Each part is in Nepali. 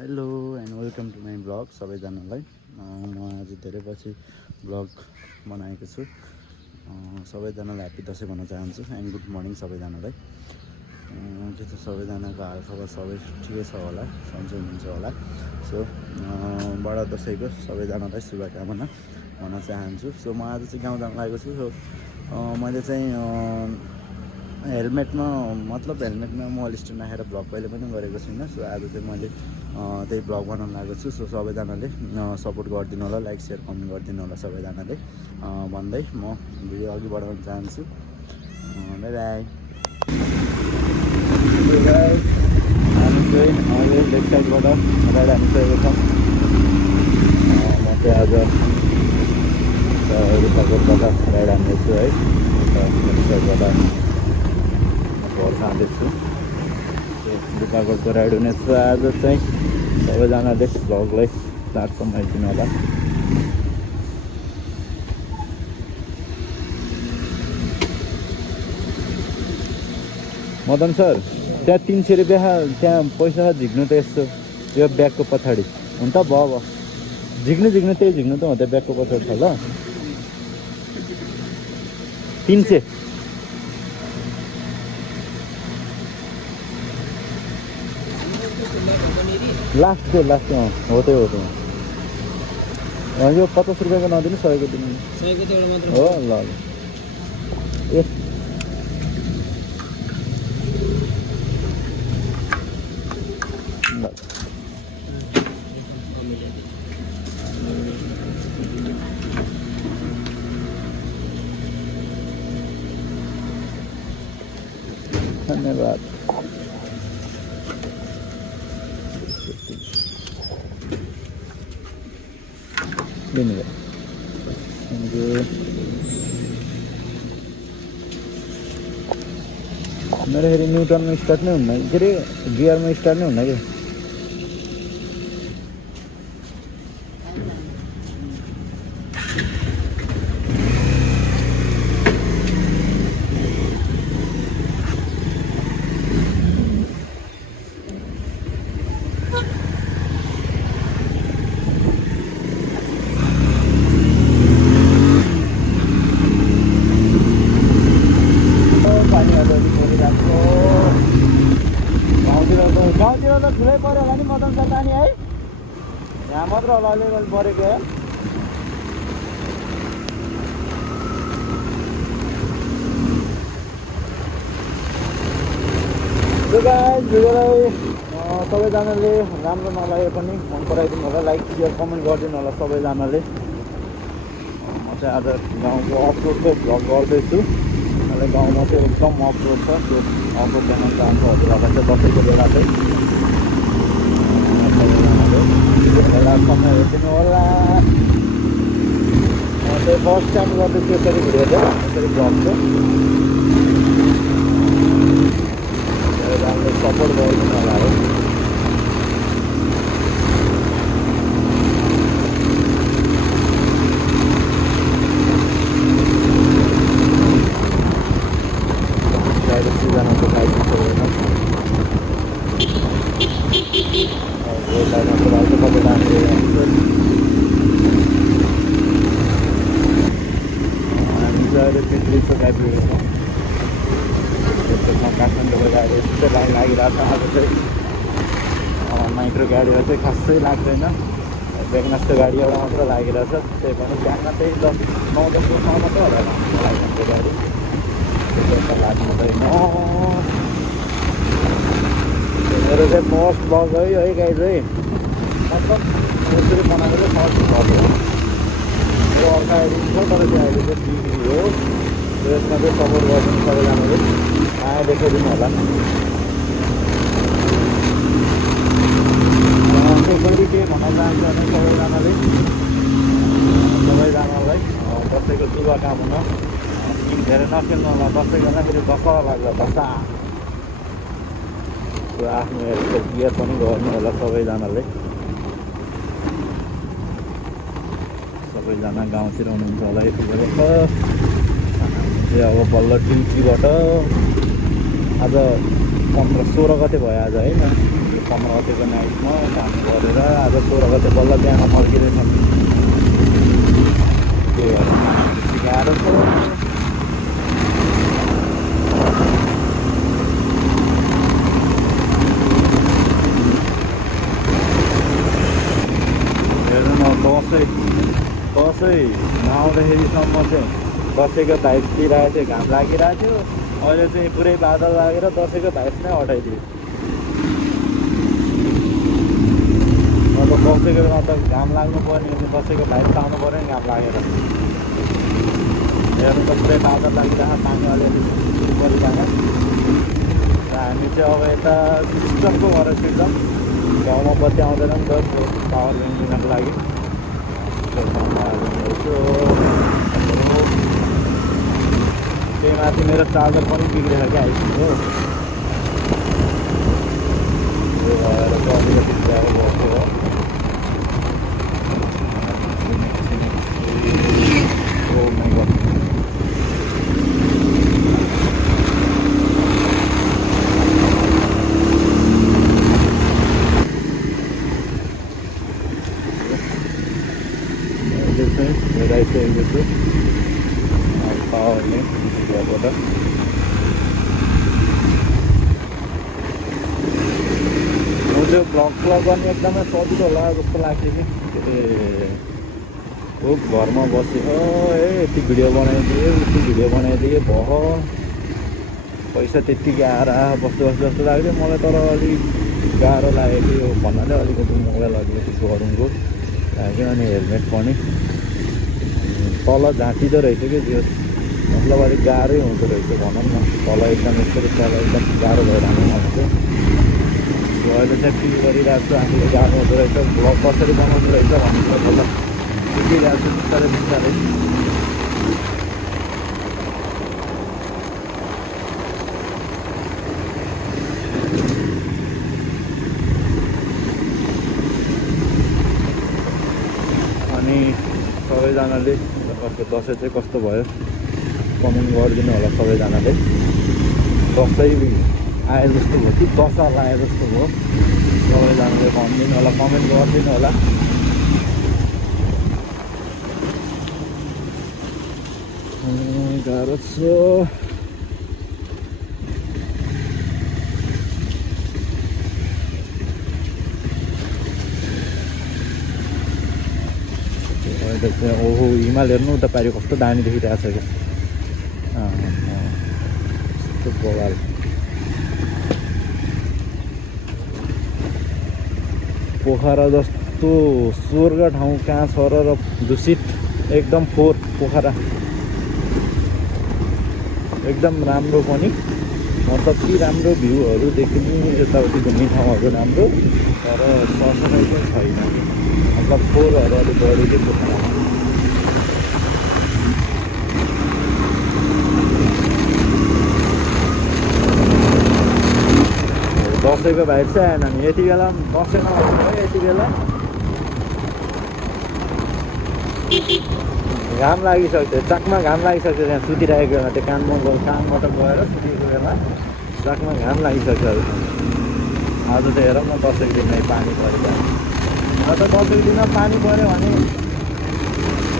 Hello and welcome to my blog सबैजनालाई। म आज धेरै पछि ब्लग बनाएको छु। सबैजनालाई ह्याप्पी दसैँ भन्न चाहन्छु एन्ड गुड मर्निङ सबैजनालाई। के छ सबैजनाको हालखबर, सबै ठिकै छ होला, सन्चै हुनुहुन्छ होला। सो बडा दसैँको सबैजनालाई शुभकामना भन्न चाहन्छु। सो म आज चाहिँ गाउँ जान लागेको छु। सो मैले चाहिँ हेलमेटमा म अल स्ट्यान्ड राखेर ब्लग कहिले पनि गरेको छुइनँ। सो आज चाहिँ मैले त्यही ब्लग बनाउन लागेको छु। सो सबैजनाले सपोर्ट गरिदिनु होला, लाइक सेयर कमेन्ट गरिदिनु होला सबैजनाले भन्दै म भिडियो अघि बढाउन चाहन्छु। By by. हामी चाहिँ अहिले लेक साइडबाट राइड हानिसकेको छौँ। म चाहिँ आज रुपाकोटबाट राइड हान्दैछु है। लेक साइडबाट घर जाँदैछु। रुपाकोटको राइड हुनेछ आज चाहिँ। सबैजनाले भ्लगलाई स्टार्टसम्म हेरिदिनु होला। मदन सर, त्यहाँ 300 रुपियाँ त्यहाँ पैसा झिक्नु त यस्तो यो ब्यागको पछाडि हुन त भयो झिक्नु त्यही झिक्नु त हो। त्यो ब्यागको पछाडि छ ल 300 लास्ट हो त्यो यो 50 रुपियाँको नदिनु, 100को दिनु। 100को त एउटा मात्र हो। ल ए धन्यवाद। मेरो फेरि न्युटनमा स्टार्ट नै हुन्न, के अरे गियरमा स्टार्ट नै हुन्न कि। गाउँतिर त ठुलै पऱ्यो होला नि मदन सर पानी है। यहाँ मात्र होला अलिअलि परेको हो। भिडियोलाई सबैजनाले राम्रो नलागे पनि मन पराइदिनु होला, लाइक सेयर कमेन्ट गरिदिनु होला सबैजनाले। म चाहिँ आज गाउँको अफरोडको भ्लग गर्दैछु। अहिले गाउँमा चाहिँ एकदम अफरोड छ। त्यो अफरोड जान चाहन्छ हजुरहरूलाई चाहिँ दसैँको बेला चाहिँ सबैजनाले हेरिदिनु होला। म चाहिँ फर्स्ट टाइम गर्दैछु यसरी भिडियो चाहिँ, यसरी भ्लग चाहिँ। सबैजनाले सपोर्ट गरिदिनु होला है। काठमाडौँको गाडी यस्तै लाइन लागिरहेको छ। आज चाहिँ माइक्रो गाडीहरू चाहिँ खासै लाग्दैन, बेगनासको गाडी एउटा मात्र लागिरहेछ। त्यही पनि बिहान त्यही 9-10 बजीसम्म मात्रै होला लाइनको गाडी, त्यस्तो लाग्दैन। मेरो चाहिँ फर्स्ट ब्लग है गाइज है। मतलब यसरी बनाएको चाहिँ फर्स्ट ब्लग हो। मेरो अर्को आइडिया छ तर त्यो अहिले चाहिँ बिक्री हो। यसमा चाहिँ सपोर्ट गरिदिनु सबैजनाले, आए देखाइदिनु होला। फेरि के भन्न चाहन्छु भने सबैजनालाई दसैँको शुभकामना। गेम धेरै नखेल्नु होला, दसैँ गर्दा फेरि दशहरा लाग्छ दशा। आफ्नो हेल्थको केयर पनि गर्नु होला सबैजनाले। सबैजना गाउँतिर हुनुहुन्छ होला यति बेला चाहिँ। अब बल्ल ड्युटीबाट आज 15-16 गते भयो आज होइन। 15 गतेको नाइटमा काम गरेर आज 16 गते बल्ल बिहान फर्किँदैछ। त्यही भएर गाह्रो छ। हेर्नु न दसैँ नआउँदाखेरिसम्म चाहिँ दसैँको भाइस दिइरहेको थियो, घाम लागिरहेको थियो। अहिले चाहिँ पुरै बादल लागेर दसैँको भाइस नै हटाइदियो। अब दसैँको बेला त घाम लाग्नु पर्ने, दसैँको भाइस आउनु पऱ्यो नि घाम लागेर। हेर्नु त पुरै बादल लागिरहेको, पानी अलिअलि परिरहेको। र हामी चाहिँ अब यता सिस्टमको घर सिस्टम गाउँमा बत्ती आउँदैन नि त पावर ब्याङ्क लिनको लागि। त्यही माथि मेरो चार्जर पनि बिग्रेर क्या आइपुग्यो। त्यही भएर चाहिँ अलिकति ट्राभल भएको हो। हेराइसकेको छु पावरले यहाँबाट। म चाहिँ भ्लग गर्ने एकदमै सजिलो होला जस्तो लाग्थ्यो कि हो घरमा बसेको यति भिडियो बनाइदिए उति भिडियो बनाइदिए भयो, पैसा त्यत्तिकै आएर बस्दो जस्तो लाग्थ्यो मलाई। तर अलिक गाह्रो लागेको थियो भन्नाले अलिकति मोबाइल अलिकति गरौँको लाग्यो। अनि हेलमेट पनि तल झाँटिँदो रहेछ कि त्यो मतलब अलिक गाह्रै हुँदो रहेछ भनौँ न। तल एकदम यस्तो तल एकदम गाह्रो भएर आउनु चाहिँ अहिले चाहिँ फिल गरिरहेको छु हामीले गाह्रो हुँदो रहेछ। भ्लग कसरी बनाउनु रहेछ भन्ने तल सिकिरहेको छु बिस्तारै बिस्तारै। अनि सबैजनाले अर्को दसैँ चाहिँ कस्तो भयो कमेन्ट गरिदिनु होला सबैजनाले। दसैँ आए जस्तो भयो कि दशा लाए जस्तो भयो सबैजनाले भनिदिनु होला, कमेन्ट गरिदिनु होला। गाह्रो छ। ओहो हिमाल हेर्नु उता पारि कस्तो दामी देखिरहेको छ क्या। यस्तो बगाल पोखरा जस्तो स्वर्ग ठाउँ कहाँ छ र दूषित एकदम फोहोर पोखरा एकदम राम्रो पनि मतलब कि राम्रो भ्यूहरू देख्ने यताउति घुम्ने ठाउँहरू राम्रो, तर सरसफाइ चाहिँ छैन। मतलब फोहोरहरू अलिक बढी चाहिँ पोखरामा। दसैँको भाइ चाहिँ आएन नि यति बेला, दसैँमा आउँछ यति बेला घाम लागिसक्यो, चाकमा घाम लागिसक्यो। त्यहाँ सुतिरहेको बेला त्यो कामबाट गएर सुतेको बेला चाकमा घाम लागिसक्यो। आज त हेरौँ न दसैँको दिनमा पानी परेको। अन्त दसैँको दिनमा पानी पऱ्यो भने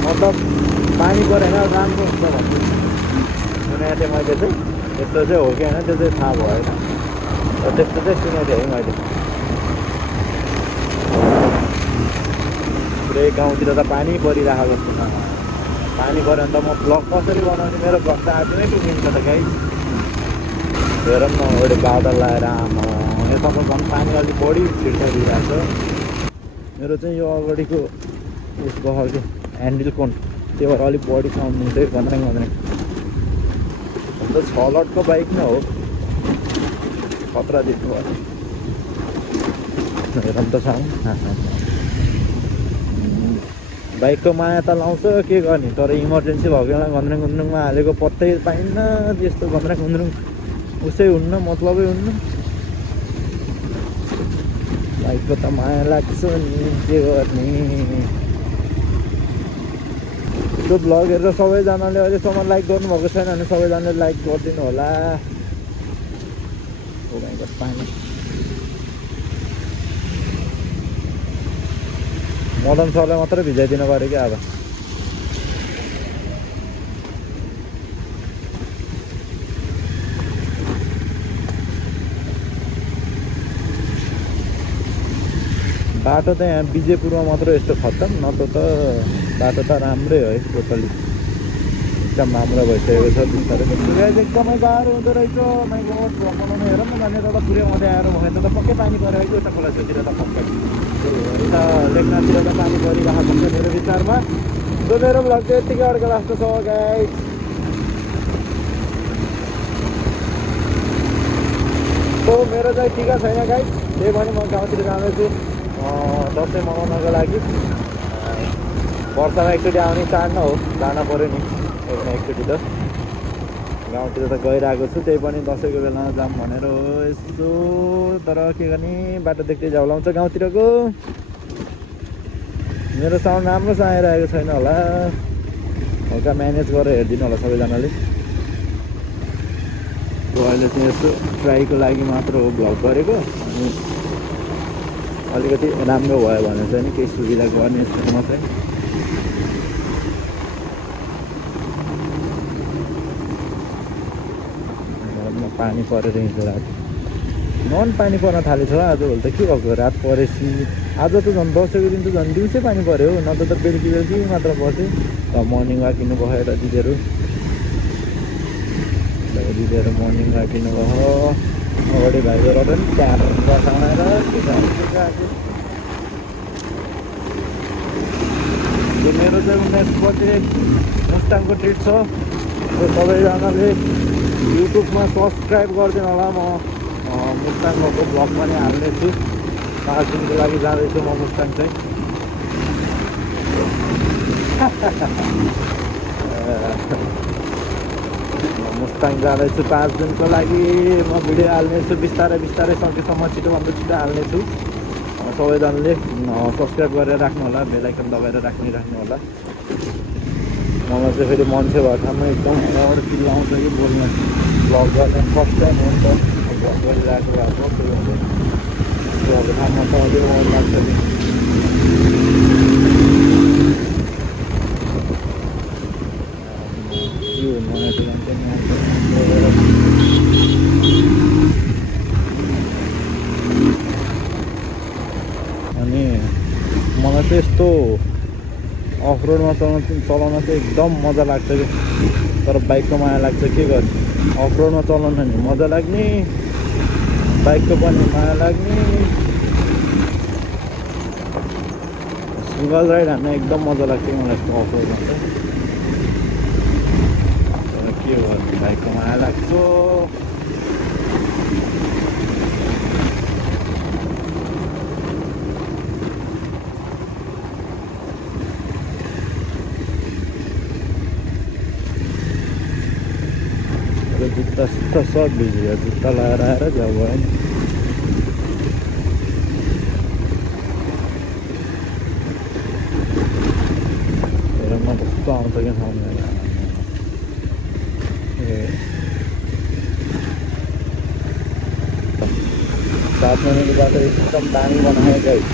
मतलब पानी परेन राम्रो हुन्छ भन्छु सुनेको थिएँ मैले चाहिँ। यस्तो चाहिँ हो कि होइन त्यो चाहिँ थाहा भएन, त्यस्तो चाहिँ सुनेको थिएँ है मैले। पुरै गाउँतिर त पानी परिरहेको जस्तो छ। पानी पऱ्यो भने त म भ्लग कसरी बनाउने, मेरो भ्लग त आज नै टुकिन्छ त गाइस। हेरौँ न अहिले बादल लगाएर आमा यताको झन् पानी अलिक बढी छिर्छरिरहेको छ। मेरो चाहिँ यो अगाडिको उस भयो कि ह्यान्डल कोन, त्यो भएर अलिक बढी साउन्ड हुन्छ गन्द्राङ गन्द्राङ। अन्त 6 लटको बाइक नै हो, खतरा देख्नु भयो। हेरौँ त साउन्ड बाइकको माया त लाउँछ के गर्ने, तर इमर्जेन्सी भएको बेला गन्द्राङ गुन्द्रुङमा हालेको पत्तै पाइन्न। त्यस्तो गन्द्राङ गुन्द्रुङ उसै हुन्न, मतलबै हुन्न। बाइकको त माया लाग्छ नि के गर्ने। त्यो भ्लग हेरेर सबैजनाले अहिलेसम्म लाइक गर्नुभएको छैन भने सबैजनाले लाइक गरिदिनु होला। ओ माइ गड पानी मदन सरलाई मात्रै भिजाइदिनु पऱ्यो क्या अब। बाटो त यहाँ विजयपुरमा मात्रै यस्तो खत्तम, नत्र त बाटो त राम्रै हो है टोटली, एकदम राम्रो भइसकेको छ बिस्तारै। एकदमै गाह्रो हुँदो रहेछ माइक भ्लग बनाउनु। हेर न भने त पुरै आउँदै आएर भयो त पक्कै पानी परिरहेको उता खोला छेउतिर त पक्कै, उता लेखनाथतिर त पानी परिरहेको छ मेरो विचारमा। त्यो मेरो भ्लग चाहिँ यत्तिकै अड्को जस्तो छ गाइस। तो मेरो चाहिँ टिका छैन गाइस, त्यही पनि म गाउँतिर जाँदैछु दसैँ मनाउनको लागि। वर्षमा एकचोटि आउने चाड न हो, जान पऱ्यो नि एकचोटि त। गाउँतिर त गइरहेको छु, त्यही पनि दसैँको बेलामा जाऊँ भनेर हो यसो। तर के गर्ने, बाटो देख्दै झौलाउँछ गाउँतिरको। मेरो साउन्ड राम्रोसँग आइरहेको छैन होला, हल्का म्यानेज गरेर हेरिदिनु होला सबैजनाले। अहिले चाहिँ यसो ट्राईको लागि मात्र हो भ्लग गरेको, अनि अलिकति राम्रो भयो भने चाहिँ नि केही सुविधा गर्ने जस्तोमा चाहिँ। पानी परेर हिजो रात नन पानी पर्न थालेछ आजभोलि त। के भएको, रात परेपछि आज त झन् दसैँको दिन त झन् दिउँसै पानी पऱ्यो, नत्र त बेलुकी मात्र पर्थ्यो। त मर्निङ वाक हिँड्नुभयो र दिदीहरू मर्निङ वाक हिँड्नुभयो। अगाडि भाइबाट पनि ट्यार बसाएर मेरो चाहिँ 19 बजे मुस्ताङको ट्रिट छ। सबैजनाले युट्युबमा सब्सक्राइब गरिदिनु होला। म मुस्ताङको भ्लग पनि हाल्नेछु। 5 दिनको लागि जाँदैछु म मुस्ताङ चाहिँ। मुस्ताङ जाँदैछु 5 दिनको लागि। म भिडियो हाल्नेछु बिस्तारै बिस्तारै, सकेसम्म छिटोभन्दा छिटो हाल्नेछु। सबैजनाले सब्सक्राइब गरेर राख्नु होला, बेल आइकन दबाएर राख्नु होला। मलाई चाहिँ फेरि मान्छे भएको ठाउँमा एकदम अगाडि चिल्लाउँछ कि बोल्न, भ्लग गर्ने फर्स्ट टाइम हो नि त, भ्लग गरिरहेको भएको त्यही हुँदैन। भएको ठाउँमा त अझै मन लाग्छ कि। अनि मलाई चाहिँ यस्तो अफ रोडमा चलाउन चाहिँ एकदम मजा लाग्छ कि। तर बाइकको माया लाग्छ, के गर्ने। अफ रोडमा चलाउन नि मजा लाग्ने, बाइकको पनि माया लाग्ने। सिङ्गल राइड हान्न एकदम मजा लाग्छ कि मलाई यस्तो अफ रोडमा चाहिँ। तर के गर्ने, बाइकको माया लाग्छ। जुत्ता सुत्ता सब भिज्यो, जुत्ता लगाएर आएर जाऊ भयो नि। हेरमा कस्तो आउँछ क्या साउन्ड। ए 7 महिनाको बाटो एकदम दामी बनायो गाइस।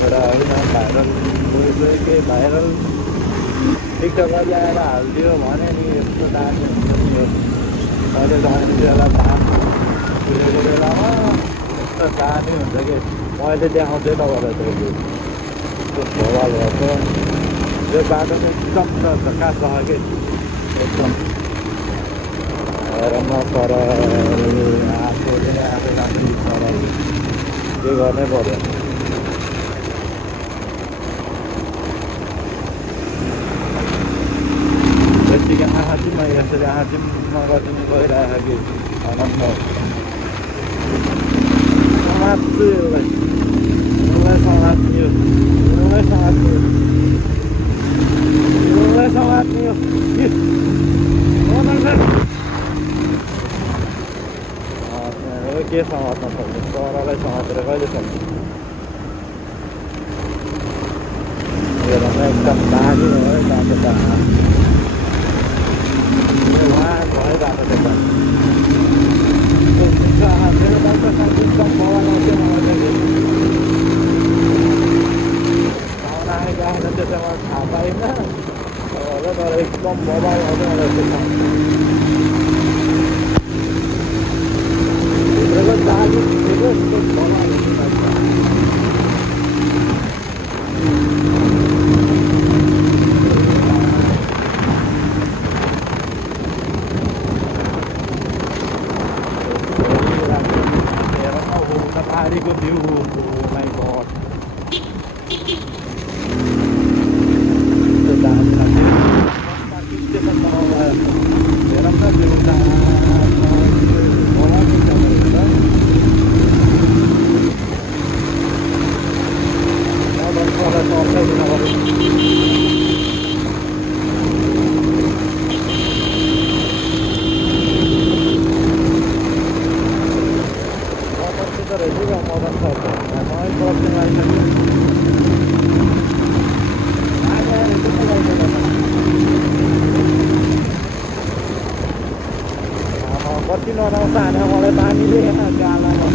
तर होइन भाइरल केही भाइरल टिकटकमा ल्याएर हालिदियो भने नि यस्तो दामी हुन्छ नि यो। अहिले जाने बेला धान फुलेको बेलामा यस्तो दामी हुन्छ कि मैले देखाउँछु तपाईँलाई त। यस्तो भवाल भएको यो बाटो चाहिँ एकदम झकास छ कि एकदम। हेरमा सर आफू जाँदै सर के गर्नै पर्यो। यतिकै आँखा चाहिँ मैले यसरी आँखा चाहिँ नगरिदिनु गइरहेको कि आनन्द समात्छु यसलाई समात्ने यो समात्ने यो के समात्न सक्ने, चरालाई समातेर कहिले सक्ने। हेरमा एकदम दामी हो है बाटो त। उहाँ भइरहेको थियो त मेरो बाटो एकदम बगान आउँथ्यो मलाई चाहिँ। एकदम बबाल आउँछ मलाई यस्तो भित्रको दाली भित्रको यस्तो बबाल पाहाडीको भ्यू माइ गड कति नराउँछ हाने मलाई पानीले गालामा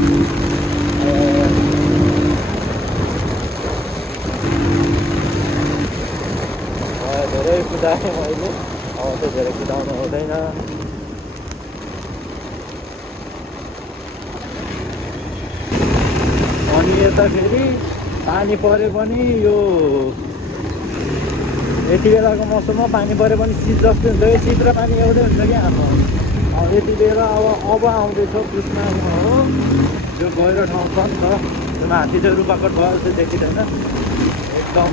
धेरै कुदाएँ मैले अब चाहिँ धेरै कुदाउनु हुँदैन अनि यता फेरि पानी परे पनि यो यति बेलाको मौसममा पानी परे पनि शीत जस्तो हुन्छ यो शीत र पानी एउटै हुन्छ क्या हाम्रो अब यति बेला अब आउँदैछ पुसमा हो यो गहिरो ठाउँ छ नि त त्यो माथि चाहिँ रुपाकट भयो जस्तो देखिँदैन एकदम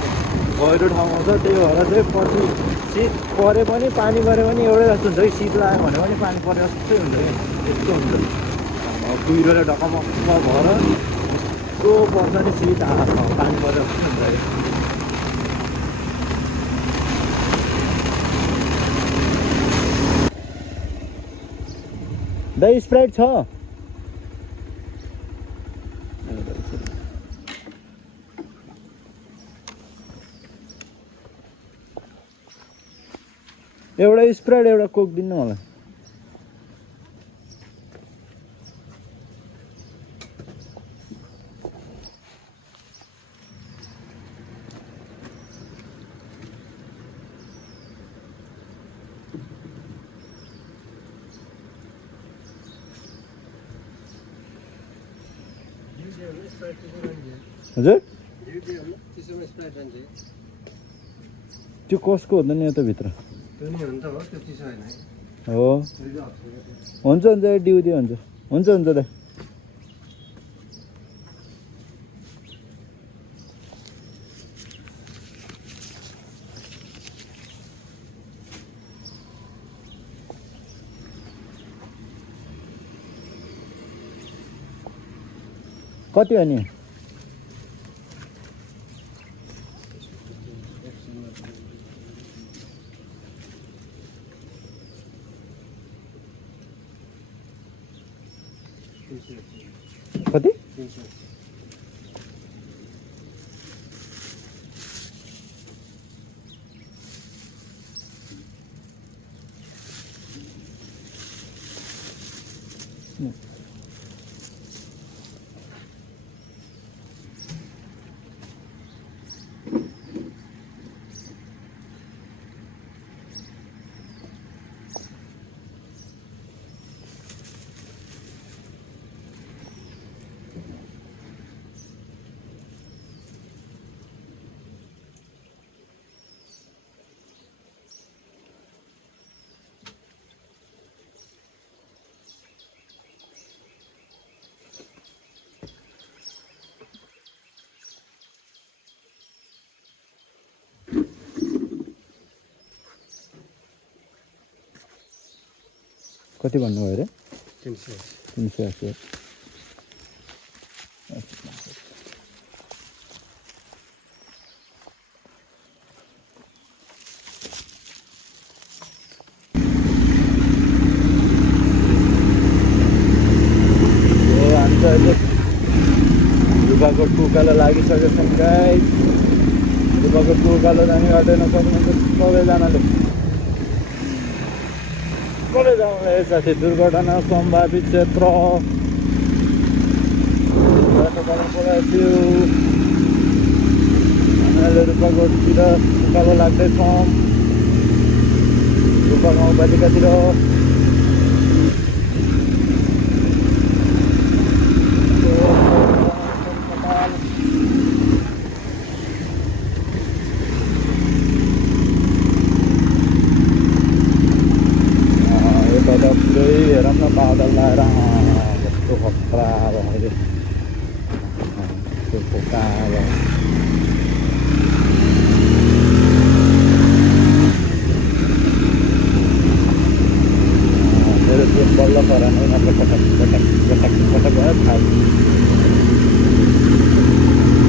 गहिरो ठाउँमा छ त्यही भएर चाहिँ पछि शीत परे पनि पानी परे पनि एउटै जस्तो हुन्छ कि शीत लाग्यो भने पनि पानी परे जस्तै हुन्छ कि त्यस्तो हुन्छ कुहिरोले ढकमक्क भएर यस्तो पर्छ नि शीत पानी परे जस्तो हुन्छ कि दही स्प्राइट छ एउटा स्प्राइट एउटा कोक दिनु होला हजुर त्यो कसको हुँदैन यताभित्र हो हुन्छ हुन्छ ड्युटी हुन्छ हुन्छ हुन्छ दाइ कति हो नि कति कति भन्नुभयो अरे 380 रुपाको टुकालो लागिसकेको छ गाइस रुपाको टुकालो जाने अटेन सक्नुहुन्छ सबैजनाले साथी दुर्घटना सम्भावित क्षेत्र हामीले रुपाकोटतिर उकालो लाग्दैछौँ गाउँपालिकातिर यता पुरै हेरौँ न बादल लगाएर कस्तो खतरा अब अहिले त्यो फोका अब मेरो त्यो बल्ल परेन नत्र पटक पटक पटक पटक भयो खायो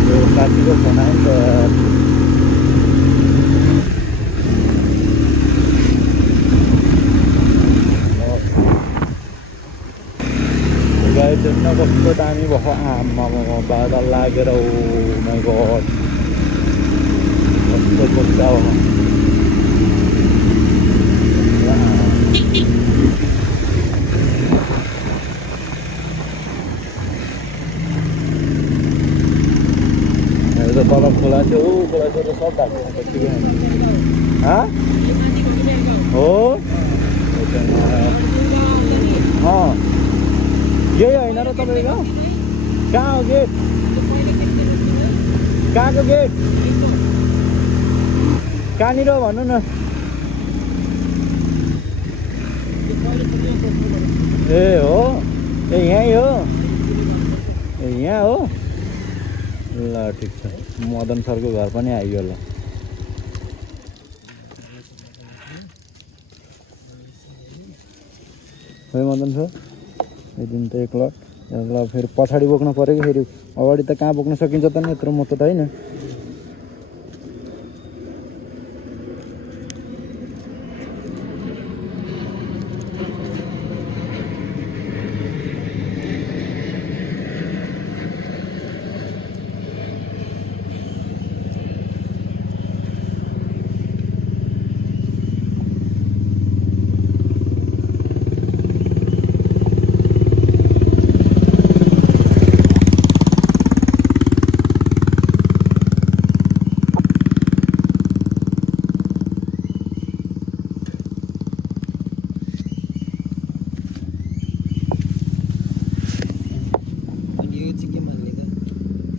त्यो साथीको फोन आयो नि त न कस्तो दामी भयो आमा बादल लागेर ओ माइ गड कस्तो कस्तो त तल खोला थियो खोला थियो त सब भएको हो यही होइन र तपाईँको कहाँ हो गेट कहाँको गेट कहाँनिर भन्नु न ए हो ए यहीँ हो ए यहाँ हो ल ठिक छ मदन सरको घर पनि आइयो ल खोइ मदन सर दिन त एक लट ल फेरि पछाडि बोक्नु पऱ्यो कि फेरि अगाडि त कहाँ बोक्न सकिन्छ त नि यत्रो मोटो त होइन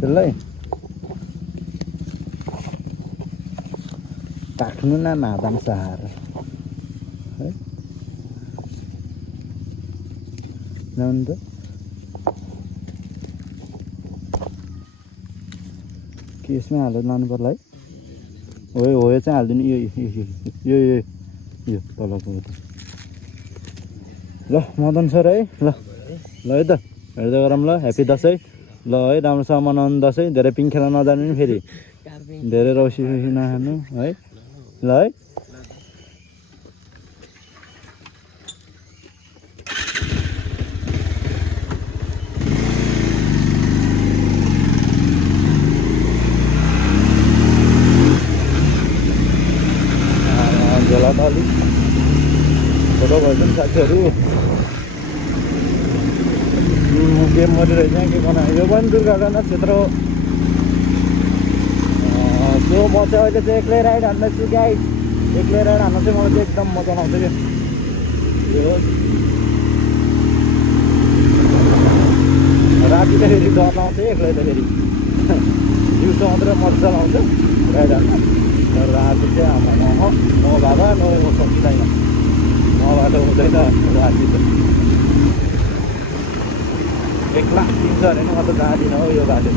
त्यसलाई काट्नु न नादाम सहार है जानु त के यसमै हालेर लानु पर्ला है हो हो यो चाहिँ हालिदिनु यो यो तलको ल मदन सर है ल ल है त हेर्दै गरौँ ल ह्याप्पी दसैँ ल है राम्रोसँग मनाउनु दसैँ धेरै पिङ खेल्न नजानु नि फेरि धेरै रौसी नखानु है ल है झोला त अलिक फोटो भएछ नि साथीहरू गेम गरिरहेछ के बनायो यो पनि दुर्घटना क्षेत्र हो सो म चाहिँ अहिले चाहिँ एक्लै राइड हान्दैछु गाइड एक्लै राइड हान्न चाहिँ मलाई चाहिँ एकदम मजा आउँछ क्या राति त फेरि डर आउँछ एक्लै त फेरि दिउँसो मात्रै मजा आउँछ राइड हान्न राति चाहिँ हाम्रो न बाबा न सकिँदैन मबाट हुँदैन राति त 1 लाख दिन्छ अरे नि म त जाँदिनँ हौ यो बाटो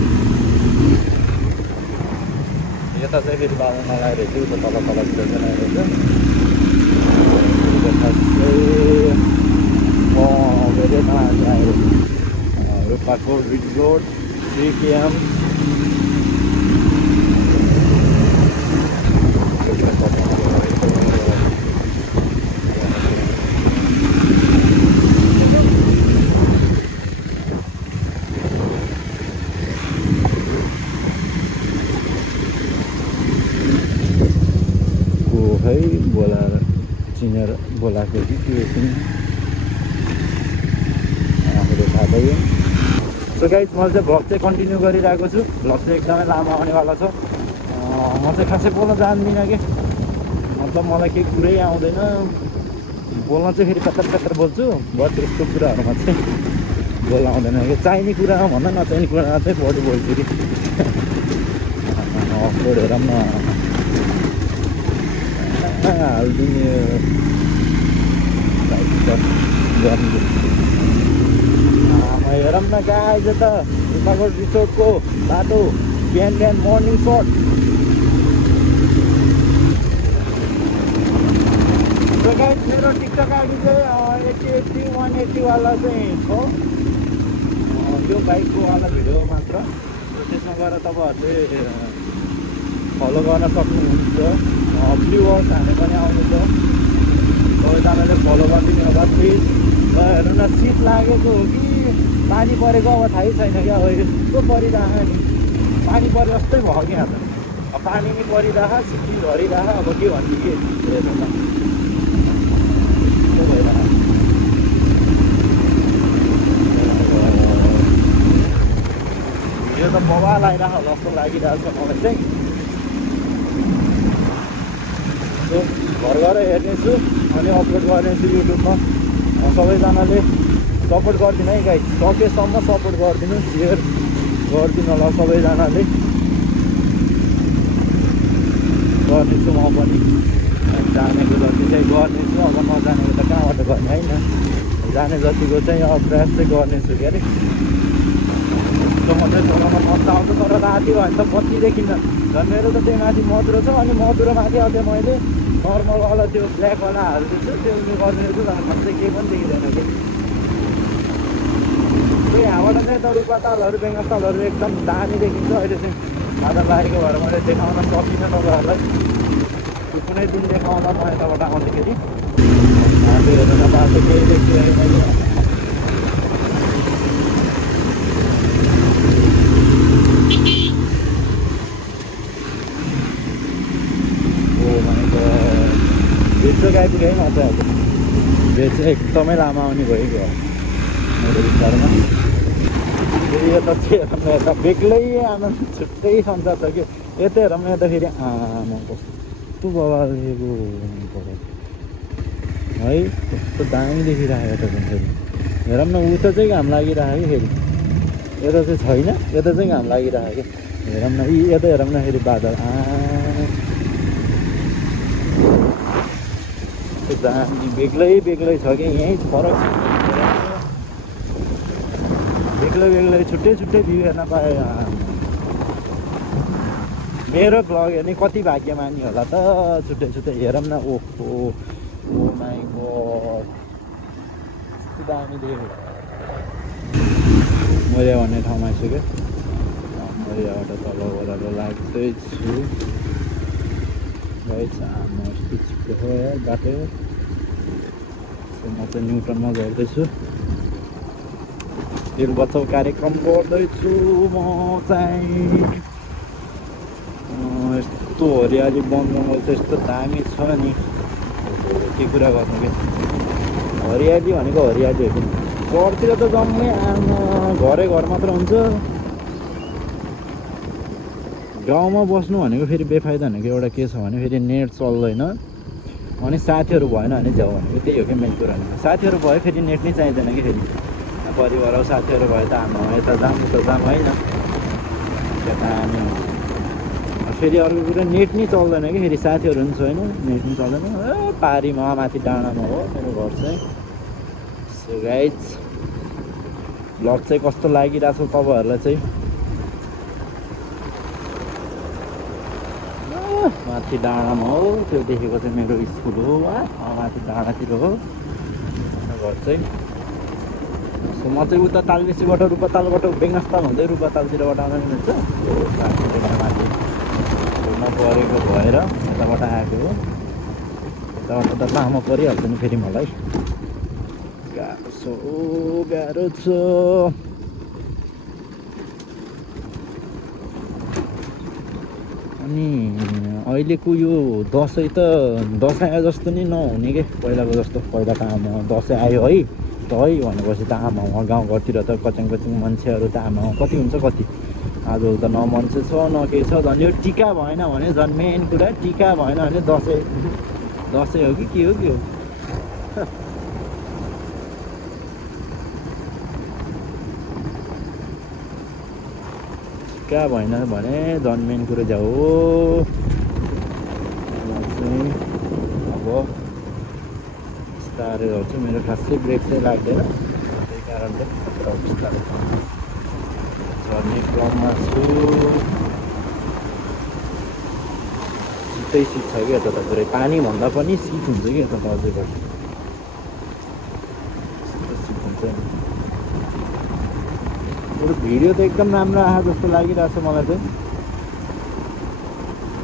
यता चाहिँ फेरि बाटो नलागिरहेछ उता तल तलतिर चाहिँ लगाइरहेछ धेरै नआएर रूपाको रिजोर्ट 3 PM है बोलाएर चिनेर बोलाएको कि के पनि आफूले थाहा पायो सो गाइस मैले चाहिँ भ्लग चाहिँ कन्टिन्यू गरिरहेको छु भ्लग चाहिँ एकदमै लामो आउनेवाला छ म चाहिँ खासै बोल्न जान्दिनँ कि मतलब मलाई केही कुरै आउँदैन बोल्न चाहिँ फेरि कतार कतार बोल्छु, बट यस्तो कुराहरूमा चाहिँ बोल्न आउँदैन कि चाहिने कुरामा भन्दा नचाहिने कुरामा चाहिँ बढी बोल्छु कि अफरोड हेरौँ न हालिदिने हेरौँ न कहाँ आइज त रुपाकोट रिसोर्टको बाटो बिहान बिहान मर्निङ सट मेरो टिकटक आइडी चाहिँ 80 180वाला चाहिँ छ त्यो बाइककोवाला भिडियो मात्र त्यसमा गएर तपाईँहरूले फलो गर्न सक्नुहुन्छ ब्लु वाच हाने पनि आउनुहुन्छ सबैजनाले फलो गरिदिनु होला प्लिज हेर्नु न शीत लागेको हो कि पानी परेको अब थाहै छैन क्या अब यस्तो परिरहेको नि पानी परे जस्तै भयो कि यहाँ त पानी नि परिरहेको शीत झरिरहेको अब के भन्ने कि हेर्नु न यो त बवाल आइरहेको जस्तो लागिरहेको छ मलाई चाहिँ घर गएर हेर्नेछु अनि अपलोड गर्नेछु युट्युबमा सबैजनाले सपोर्ट गरिदिनु है गाइस सकेसम्म सपोर्ट गरिदिनु सेयर गरिदिनु होला सबैजनाले गर्नेछु म पनि जानेको जति चाहिँ गर्नेछु अब नजानेको त कहाँबाट गर्ने होइन जाने जतिको चाहिँ अब प्रयास चाहिँ गर्नेछु के अरे यस्तो मात्रै चलाउन मजा आउँछ तर राति भयो भने त बत्ती देखिन्न झन् मेरो त त्यही माथि मधुरो छ अनि मधुरोमाथि अब मैले नर्मलवाला त्यो ब्ल्याकवाला हाल्दैछु त्यो उयो गरिदिएको छु खासै केही पनि देखिँदैन कि त्यही यहाँबाट चाहिँ त रुपातालहरू बेङ्गतालहरू एकदम दामी देखिन्छ अहिले चाहिँ आधा लागेको भएर मैले देखाउन सकिनँ तपाईँहरूलाई कुनै दिन देखाउँदा म यताबाट आउँदाखेरि बाटो हेरेर बाटो केही देखिरहेको मैले भेज आइपुग्यो है मात्र अब भेज चाहिँ एकदमै लामो आउने भइगयो मेरो विचारमा फेरि यता चाहिँ हेरौँ न यता बेग्लै आनन्द छुट्टै संसार छ कि यता हेरौँ न यता फेरि आमा कस्तो बगालेको है कस्तो दामी देखिरहेको यता चाहिँ फेरि हेरौँ न उता चाहिँ घाम लागिरहेको कि फेरि यता चाहिँ छैन यता चाहिँ घाम लागिरहेको कि हेरौँ न यता हेरौँ न फेरि बादल दामी बेग्लै बेग्लै छ कि यहीँ फरक छ बेग्लै बेग्लै छुट्टै छुट्टै भ्यू हेर्न पाएँ मेरो भ्लग हेर्ने कति भाग्यमानी होला त छुट्टै छुट्टै हेरौँ न ओहो ओ माई गॉड यस्तो दामी देखेँ मैले भन्ने ठाउँमा आइसक्यो म यहाँबाट तल ओह्रालो लाग्दैछु म यस्तो छिटो हो यार बाटो म चाहिँ न्युटनमा गर्दैछु तेल बचाउ कार्यक्रम गर्दैछु म चाहिँ यस्तो हरियाली वन जङ्गल चाहिँ यस्तो दामी छ नि के कुरा गर्नु कि हरियाली भनेको हरियाली हो कि घरतिर त जम्मै घरै घर मात्र हुन्छ गाउँमा बस्नु भनेको फेरि बेफाइदा भनेको एउटा के छ भने फेरि नेट चल्दैन अनि साथीहरू भएन भने जाऊ भनेको त्यही हो कि मेन कुरा साथीहरू भयो फेरि नेट नै चाहिँदैन कि फेरि परिवार साथीहरू भयो त आमा यता जाऊँ उता जाऊँ होइन त्यता हामी फेरि अर्को कुरा नेट नै चल्दैन कि फेरि साथीहरू पनि छैन नेट नै चल्दैन पारीमा माथि डाँडामा हो मेरो घर चाहिँ सो गाइज भ्लग चाहिँ कस्तो लागिरहेको छ तपाईँहरूलाई चाहिँ माथि डाँडामा हो त्यो देखेको चाहिँ मेरो स्कुल हो माथि डाँडातिर हो घर चाहिँ सो म चाहिँ उता तालबेसीबाट रुपातालबाट बेङ्गसताल हुँदै रुपातालतिरबाट आउँदा नि हुन्छ माथि घुम्न परेको भएर यताबाट आएको हो यताबाट त लामो परिहाल्छ नि फेरि मलाई गाह्रो छ अनि अहिलेको यो दसैँ त दसैँ आए जस्तो नि नहुने के पहिलाको जस्तो पहिला त आमा दसैँ आयो है त है भनेपछि त आमा गाउँघरतिर त कच्याङ कच्याङ मान्छेहरू त आमा कति हुन्छ कति आजकल त न मान्छे छ न केही छ झन् यो टिका भएन भने झन् मेन कुरा टिका भएन भने दसैँ हो कि के हो क्या भएन भने झन् मेन कुरो जाऊ चाहिँ अब बिस्तारै गर्छु मेरो खासै ब्रेक चाहिँ लाग्दैन त्यही कारणले बिस्तारै झर्ने क्रममा छु सिटै सिट छ कि यता त पुरै पानी भन्दा पनि सिट हुन्छ कि यता त अझै बढी सिट हुन्छ नि मेरो भिडियो त एकदम राम्रो आएको जस्तो लागिरहेको छ मलाई चाहिँ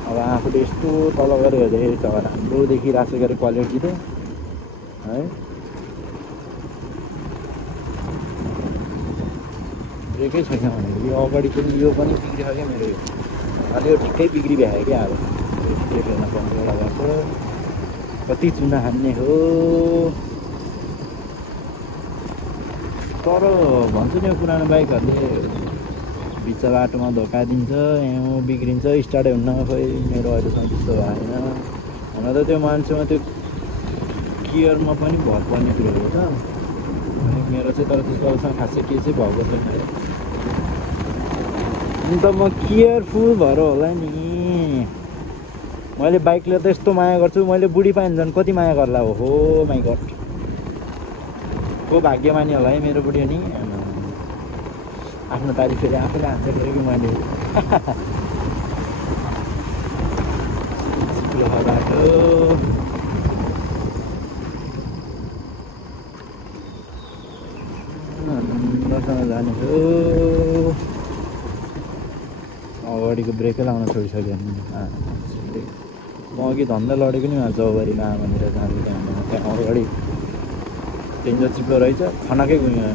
अब आफूले यस्तो तल गएर हेर्दाखेरि त राम्रो देखिरहेको छ गरे क्वालिटी त है ब्रेकै छैन भने यो अगाडि पनि यो पनि बिग्रियो क्या मेरो यो अनि यो ठिक्कै बिग्रिभ्यायो क्या अब ब्रेक हेर्न पर्ने एउटा भएको कति चुना हान्ने हो तर भन्छु नि यो पुरानो बाइकहरूले बिच बाटोमा धोका दिन्छ यहाँ बिग्रिन्छ स्टार्टै हुन्न खोइ मेरो अहिलेसम्म त्यस्तो भएन हुन त त्यो मान्छेमा त्यो गियरमा पनि भर पर्ने कुरो हो त मेरो चाहिँ तर त्यस्तो अहिलेसम्म खासै केही चाहिँ भएको छैन अन्त म केयरफुल भएर होला नि मैले बाइकले त यस्तो माया गर्छु मैले बुढी पाएँ झन् कति माया गर्ला हो माइ गड को भाग्यमानी होला है मेरो बुढी नि आफ्नो तारिफ फेरि आफैले हान्छ कि मैले बाटो जाने हो अगाडिको ब्रेकै लाउन छोडिसक्यो म अघि धन्दा लडेको नि चौबारीमा भनेर जाँदै त्यहाँ अगाडि डेन्जर चिप्लो रहेछ खनाकै गयो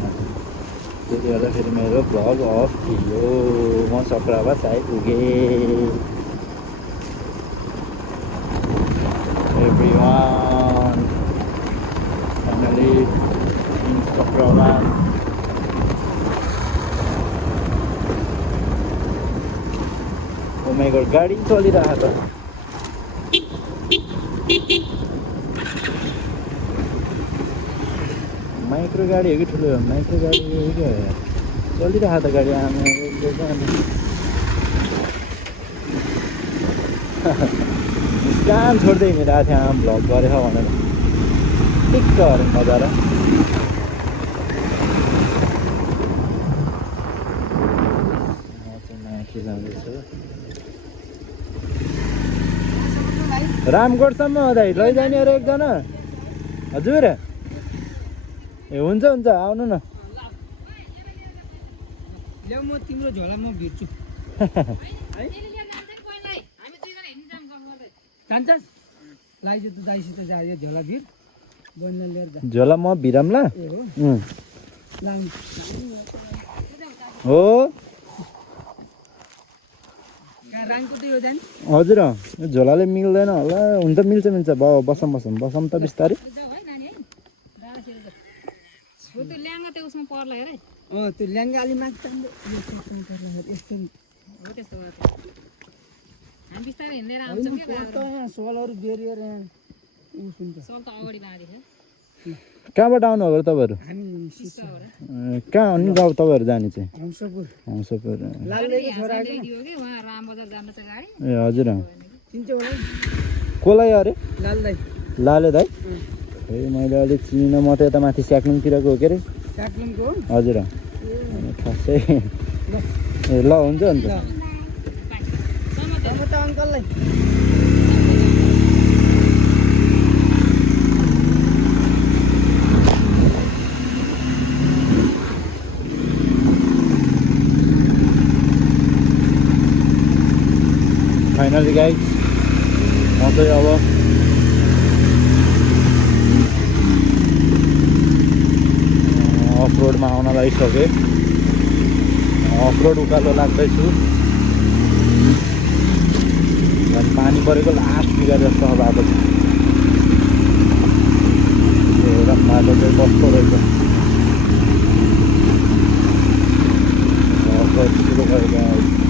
त्यसले गर्दाखेरि मेरो भ्लग अफ थियो म सक्रबास आइपुगेँ एभ्रिवान फाइनली इन सक्रबास ओ माइ गॉड गाडी चलिरहेको त माइक्रो गाडी हो कि ठुलो माइक्रो गाडी हो क्या चलिरहेको त गाडी आमा मुस्कान छोड्दै हिँडिरहेको थिएँ आमा भ्लग गरेछ भनेर ठिक्क अरे मजा र माथि जाँदैछु रामगढसम्म हो दाइ लैजाने अरे एकजना हजुर ए हुन्छ हुन्छ आउनु न ल्याउ म तिम्रो झोला म भिड्छु जान्छस् लाइजु त दाइसित जा यो झोला भिड बन्ने लिएर जा झोला म भिरामला हो राङको त यो जाने हजुर यो झोलाले मिल्दैन होला हुन्छ मिल्छ मिल्छ बसौँ बसौँ बसौँ त बिस्तारै त्यो ल्याङ्गा अलि माथि सोलहरू बेरिएर कहाँबाट आउनु हो तपाईँहरू कहाँ अनि गाउँ तपाईँहरू जाने चाहिँ हंसपुर ए हजुर कसलाई अरे लाले दाइ ए मैले अलिक चिन म त यता माथि स्याक्लुङतिरको हो के अरे हजुर खासै ए ल हुन्छ हुन्छ अङ्कललाई फाइनली गाइज म चाहिँ अब अफरोडमा आउन लागिसकेँ अफरोड उकालो लाग्दैछु झन् पानी परेको लास्ट बिगार जस्तो अब आएको छ हेर बाटो चाहिँ कस्तो रहेछ अफरोड सुरु गरेको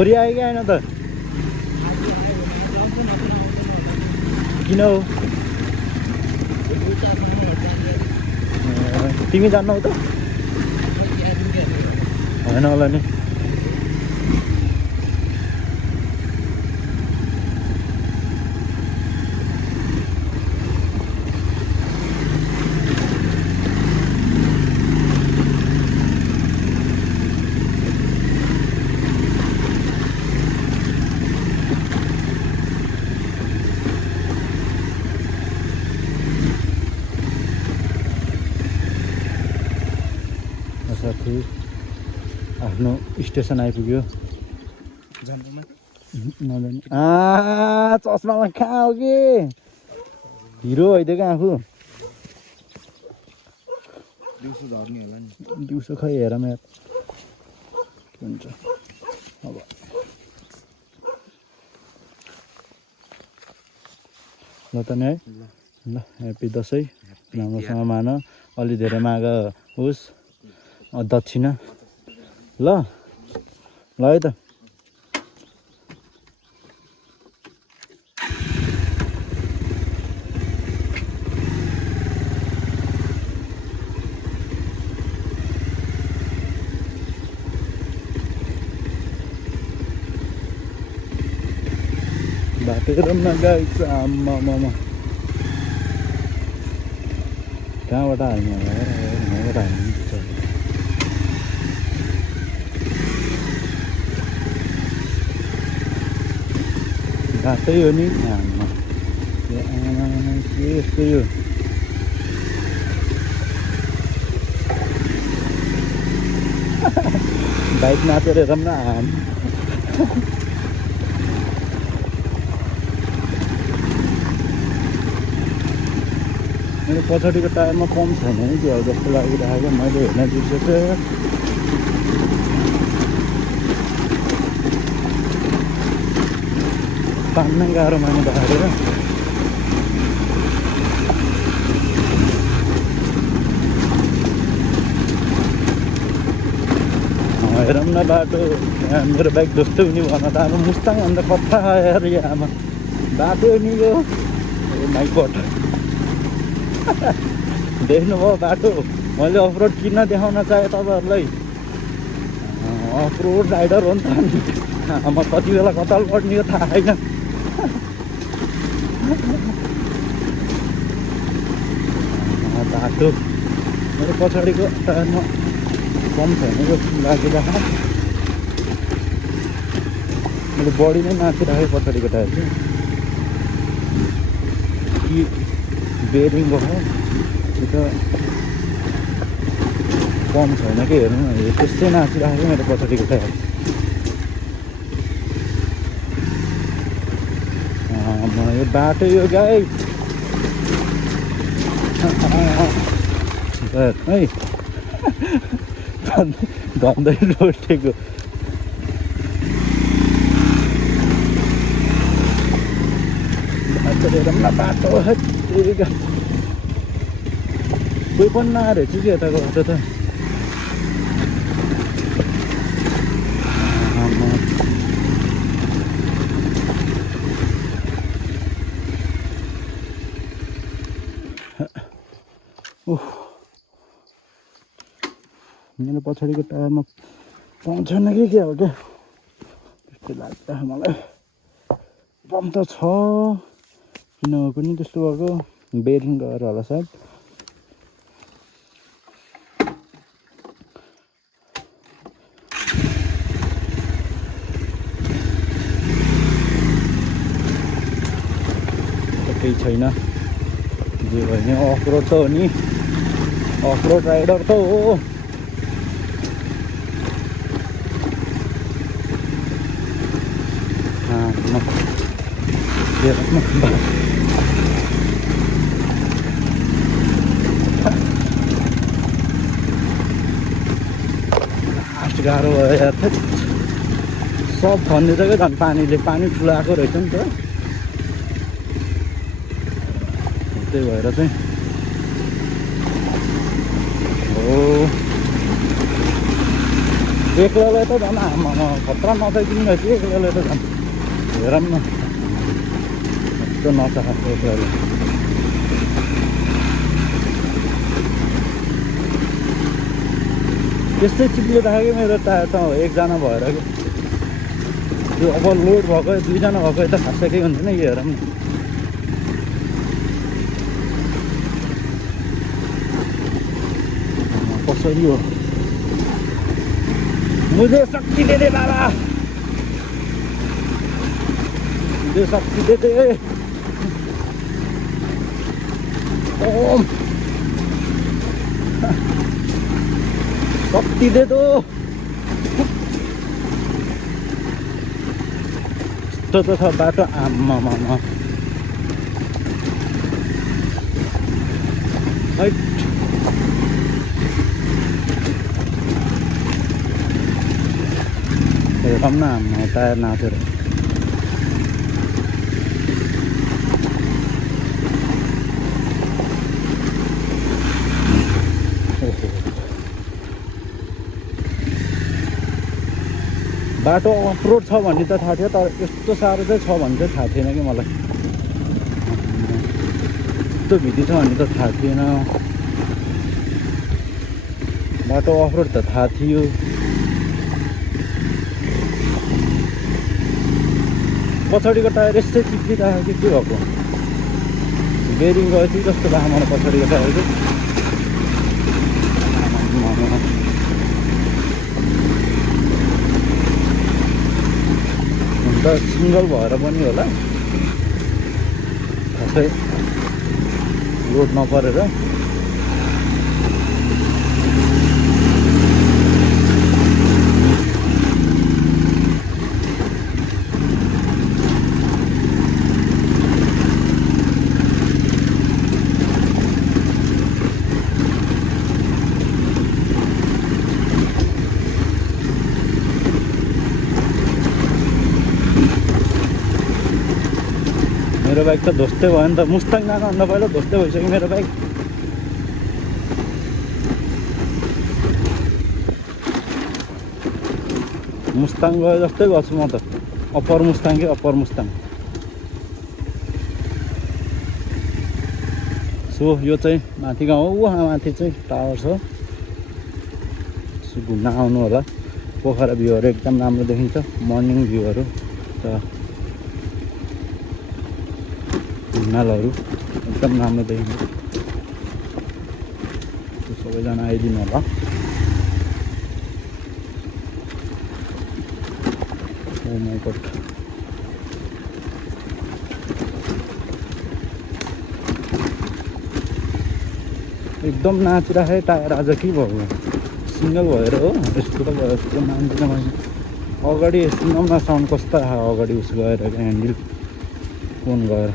छोरी आयो कि आएन त किन हो तिमी जान्नौ त होइन होला नि साथी आफ्नो स्टेसन आइपुग्यो चस्मामा कहाँ हो कि हिरो भइदिएको आफू दिउँसो खै हेर म के हुन्छ अब ल त नि है ल ह्याप्पी दसैँ राम्रोसँग मान अलि धेरै माग होस् दक्षिणा ल ल है त बाटेर नगाइछ आम्मामा कहाँबाट हाल्नु यहाँबाट हाल्नु बाटै हो नि आमा के यस्तो यो बाइक नाचेर हेरौँ न आम मेरो पछाडिको टायरमा पम्प छैन नि त्यो जस्तो लागिरहेको मैले हेर्न बिर्सेको तान्नै गाह्रो माने बारेर हेरौँ न बाटो मेरो बाइक जस्तो पनि भन त अब मुस्ताङ अन्त कता आएर आमा बाटो नि यो माइकबाट देख्नुभयो बाटो मैले अफरोड किन देखाउन चाहेँ तपाईँहरूलाई अफरोड राइडर हो नि त नि म कति बेला कता लड्ने हो थाहा छैन बाटो मेरो पछाडिको टायरमा कम छैन जस्तो लागिरहेको मैले बडी नै नाचिराखेँ पछाडिको टायर चाहिँ कि बेरिङ भयो कि त कम छैन कि हेर्नु न त्यसै नाचिराखेको मेरो पछाडिको टायर यो बाटो यो गाई है धन्दै रोटेको बाटो हेरौँ न बाटो कोही पनि नआएर चाहिँ के यताको बाटो त मेरो पछाडिको टायरमा पम्प छैन कि के हो क्या त्यस्तो लाग्छ मलाई पम्प त छ किन पनि त्यस्तो भएको बेरिङ गएर होला सायद केही छैन जे भयो नि अफरोड त हो नि अफरोड राइडर त हो गाह्रो भयो यार सब खनिदिन्छ क्या झन् पानीले पानी ठुलो आएको रहेछ नि त त्यही भएर चाहिँ हो एक्लोलाई त झन् आमामा खतरा नचाहिदिनु रहेछ एक्लोलाई त झन् हेरौँ न यस्तो नचा एक्लोले त्यस्तै चिप्लिँदाखेरि मेरो टायर त एकजना भएर कि त्यो अब लोड भएको दुईजना भएको त खासै केही हुन्थेन यो हेरौँ न कसरी हो मुझे शक्ति दे दे बाबा मुझे शक्ति दे दे ओम शक्ति दे दो यस्तो त छ बाटो आम्मामा हैट हेरौँ न आम्मा टायर नाचेर बाटो अफरोड छ भन्ने त थाहा थियो तर यस्तो साह्रो चाहिँ छ भन्ने चाहिँ थाहा थिएन कि मलाई यस्तो भिडी छ भन्ने त थाहा थिएन बाटो अफरोड त थाहा थियो पछाडिको टायर यस्तै चिप्लिरहेको कि के भएको बेरिङ गयो कि जस्तो लाग्यो मलाई पछाडिको टायर चाहिँ त सिङ्गल भएर पनि होला खासै लोड नपरेर मेरो बाइक त ध्वस्तै भयो नि त मुस्ताङ जानुभन्दा पहिला ध्वस्तै भइसक्यो मेरो बाइक मुस्ताङ गयो जस्तै गर्छु म त अप्पर मुस्ताङ कि अप्पर मुस्ताङ सो यो चाहिँ माथि गाउँ हो उहाँ माथि चाहिँ टावर छ सो घुम्न आउनु होला पोखरा भ्यूहरू एकदम राम्रो देखिन्छ मर्निङ भ्यूहरू त हिमालहरू एकदम राम्रो देखिन्छ सबैजना आइदिनु होला ओ माइ गॉड एकदम नाचिराखे टायर आज के भयो सिङ्गल भएर हो यस्तो त भयो यस्तो मान्दिनँ मैले अगाडि सुनौँ न साउन्ड कस्तो आयो अगाडि उस गएर ह्यान्डल फोन गएर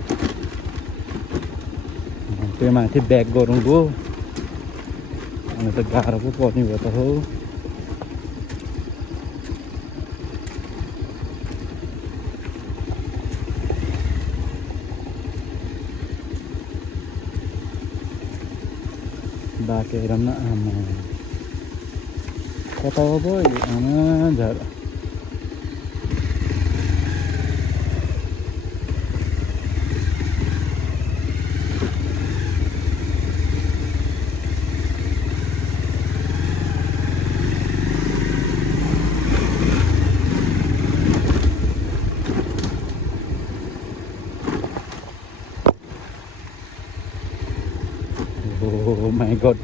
त्यो माथि ब्याक गरौँ गयो अनि त गाह्रो पो पर्ने भयो त हो बाटो हेरौँ न आमा कता हो पो आमा झर Oh my god.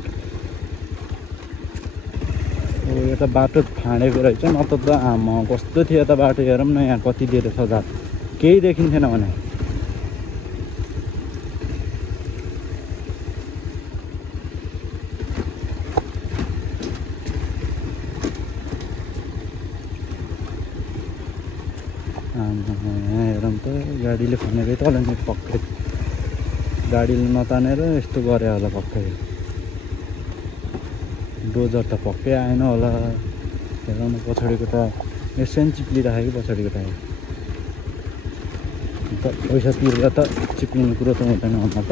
यो त बाटो फाँडेको रहेछ न त आमा कस्तो थियो त बाटो हेरौँ न यहाँ कति दिएर सजात केही देखिन्थेन भने हेरौँ त गाडीले खनेकै तल नि पक्कै गाडीले नतानेर यस्तो गरे होला पक्कै डोजर त पक्कै आएन होला हेरौँ न पछाडिको त यसै चिप्लिराख्यो कि पछाडिको टायर त पैसा तिरेर त चिप्लिने कुरो त हुँदैन होला त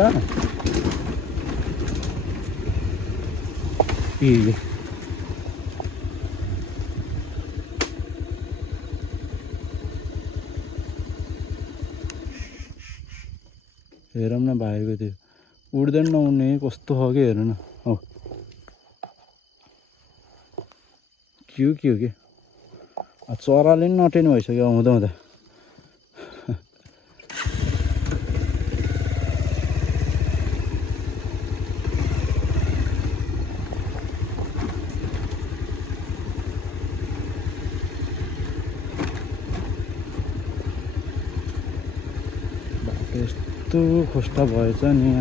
हेरौँ न भाइको त्यो उड्दैन नउड्ने कस्तो हो कि हेर्नु न हो के हो कि चराले पनि नटेर्नु भइसक्यो हुँदा हुँदा यस्तो खोस्टा भएछ नि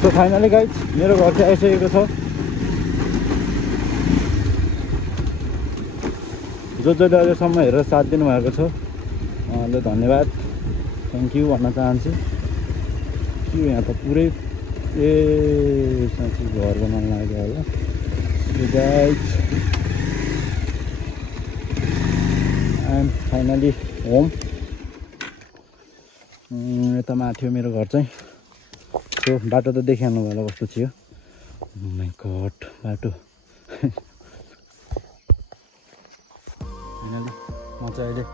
सो फाइनली गाइज मेरो घर चाहिँ आइसकेको छ जसले अहिलेसम्म हेरेर साथ दिनुभएको छ उहाँलाई धन्यवाद थ्याङ्क यू भन्न चाहन्छु के यहाँ त पुरै साँच्चै घर बनाउनु लाग्यो होला गाइज एन्ड फाइनली होम यता माथि मेरो घर चाहिँ त्यो बाटो त देखिहाल्नु होला कस्तो थियो माइ गड बाटो फाइनली म चाहिँ अहिले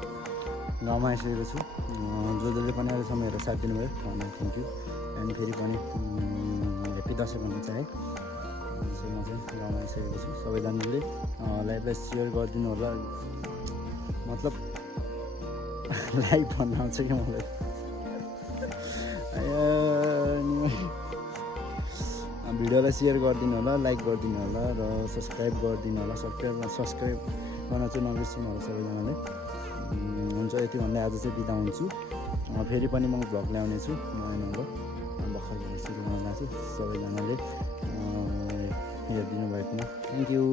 गाउँमा आइसकेको छु जसले पनि अहिलेसम्म हेरेर साथ दिनुभयो उहाँलाई थ्याङ्क यू एन्ड फेरि पनि ह्याप्पी दसैँ भन्न चाहेँ सो म चाहिँ गाउँमा आइसकेको छु सबैजनाले लाइभलाई सेयर गरिदिनु होला मतलब लाइभ भन्न आउँछ कि मलाई भिडियोलाई सेयर गरिदिनु होला लाइक गरिदिनु होला र सब्सक्राइब गरिदिनु होला सब्सक्राइब गर्न चाहिँ नबिर्सिनु होला सबैजनाले हुन्छ यति भन्दै आज चाहिँ बिदा हुन्छु फेरि पनि म भ्लग ल्याउनेछु नयाँ नम्बर भर्खर सुरु गर्न लाग्छु सबैजनाले हेरिदिनु भएकोमा थ्याङ्क यू